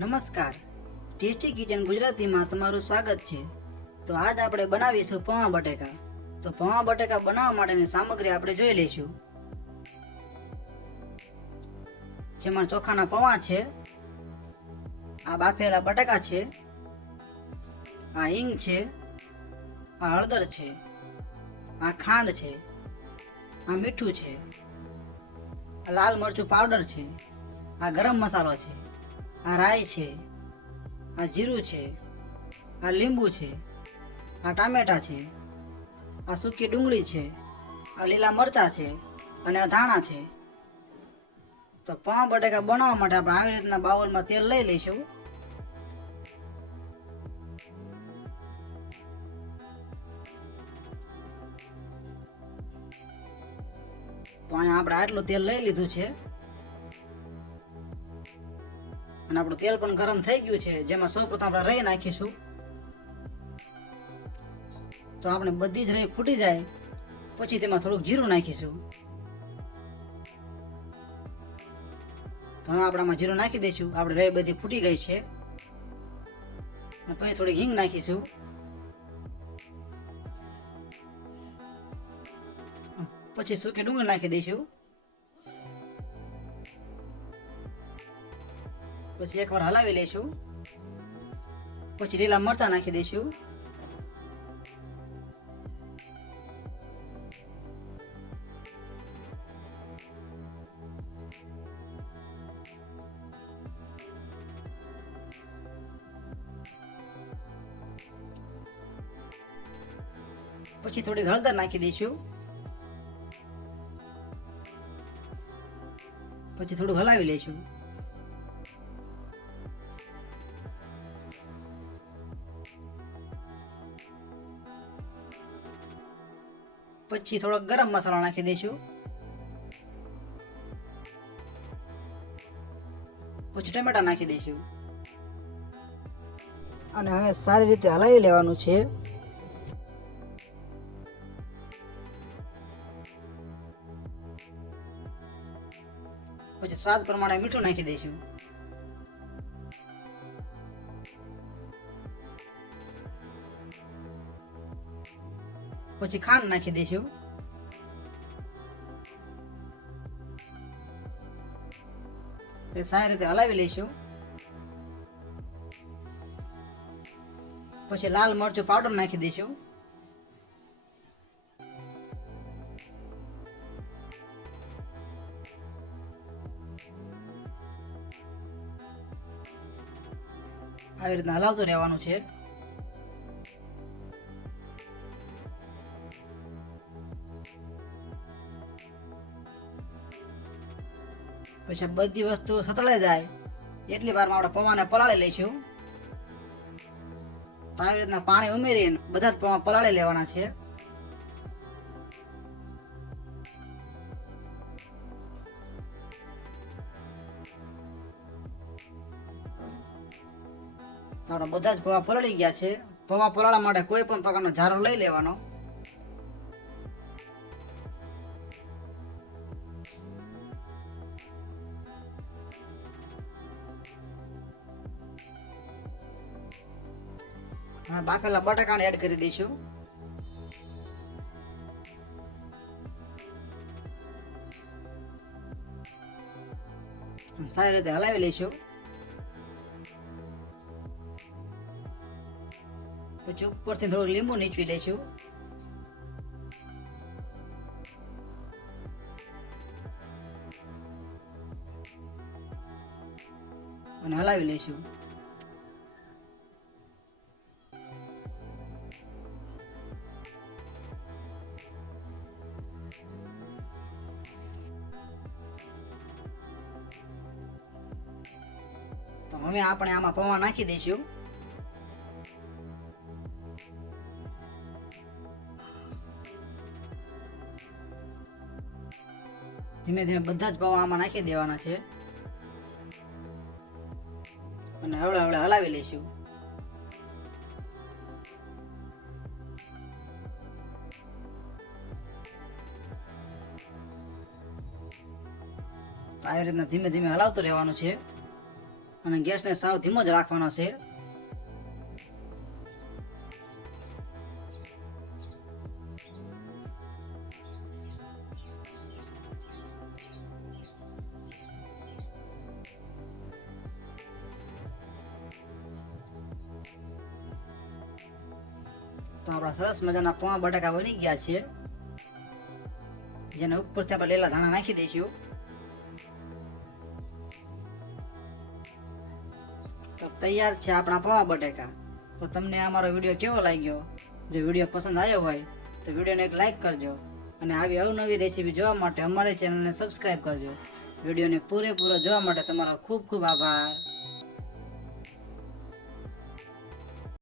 નમસ્કાર, tasty kitchen ગુજરાતીમાં તમારું સ્વાગત છે। તો આજ આપણે બનાવીશું પૌવા બટેકા। તો પૌવા બટેકા બનાવવા માટેની સામગ્રી આપણે જોઈ લઈશું। જેમાં ચોખાના પૌવા છે, આ બાફેલા બટેકા છે, આ હિંગ છે, આ હળદર છે, આ ખાંડ છે, આ મીઠું છે, આ લાલ મરચું પાવડર છે, આ ગરમ મસાલો છે, આ રાઈ છે, આ જીરું છે, આ લીંબુ છે, આ ટામેટા છે, આ સૂકી ડુંગળી છે, આ લીલા મરચાં છે અને આ ધાણા છે। તો પૌવા બટેકા બનાવવા માટે આપણે આવી રીતના બાઉલમાં તેલ લઈ લઈશું। તો અહીંયા આપણે આટલું તેલ લઈ લીધું છે અને આપણું તેલ પણ ગરમ થઈ ગયું છે। જેમાં સૌપ્રથમ આપણે રાઈ નાખીશું। તો આપણે બધી જ રાઈ ફૂટી જાય પછી તેમાં થોડુંક જીરું નાખીશું। તો હવે આપણે આમાં જીરું નાખી દઈશું। આપણે રાઈ બધી ફૂટી ગઈ છે અને પછી થોડી હિંગ નાખીશું। પછી સૂકી ડુંગળી નાખી દઈશું। પછી એકવાર હલાવી લઈશું। પછી લીલા મરચાં નાખી દઈશું। પછી થોડી હળદર નાખી દઈશું। પછી થોડું હલાવી લઈશું। પછી થોડો ગરમ મસાલો નાખી દઈશું। પછી ટમેટા નાખી દઈશું અને હવે સારી રીતે હલાવી લેવાનું છે। પછી સ્વાદ પ્રમાણે મીઠું નાખી દઈશું। પછી ખાંડ નાખી દઈશું। સારી રીતે હલાવી લઈશું। પછી લાલ મરચું પાવડર નાખી દઈશું। આવી રીતના હલાવતું રહેવાનું છે। પછી બધી વસ્તુ સતળાઈ જાય એટલી વારમાં આપણે પૌવાને પલાળી લઈશું। તો આવી રીતના પાણી ઉમેરીને બધા જ પૌવા પલાળી લેવાના છે। આપણા બધા જ પૌવા પલળી ગયા છે। પૌવા પલાળવા માટે કોઈ પણ પ્રકારનો જારો લઈ લેવાનો। હવે બાફેલા બટાકાને એડ કરી દઈશું। સારી રીતે હલાવી લઈશું। પછી ઉપરથી થોડું લીંબુ નીચવી લઈશું। અને હલાવી લઈશું। તો હવે આપણે આમાં પૌવા નાખી દઈશું। ધીમે ધીમે બધા જ પૌવા આમાં નાખી દેવાના છે અને હળવે હળવે હલાવી લઈશું। આવી રીતના ધીમે ધીમે હલાવતું રહેવાનું છે। અને ગેસને સાવ ધીમો જ રાખવાનો છે. તો આપણા સરસ મજાના પૌવા બટાકા બની ગયા છે, જેને ઉપરથી આપણે લીલા ધાણા નાખી દઈશું. તો તૈયાર છે આપણા પૌવા બટાકા. તો તમને અમારો વિડીયો કેવો લાગ્યો? જો વિડીયો પસંદ આવ્યો હોય તો વિડીયોને એક લાઈક કરજો અને આવી અવનવી રેસીપી જોવા માટે અમારી ચેનલને સબસ્ક્રાઈબ કરજો. વિડીયોને પૂરેપૂરો જોવા માટે તમારો ખૂબ ખૂબ આભાર.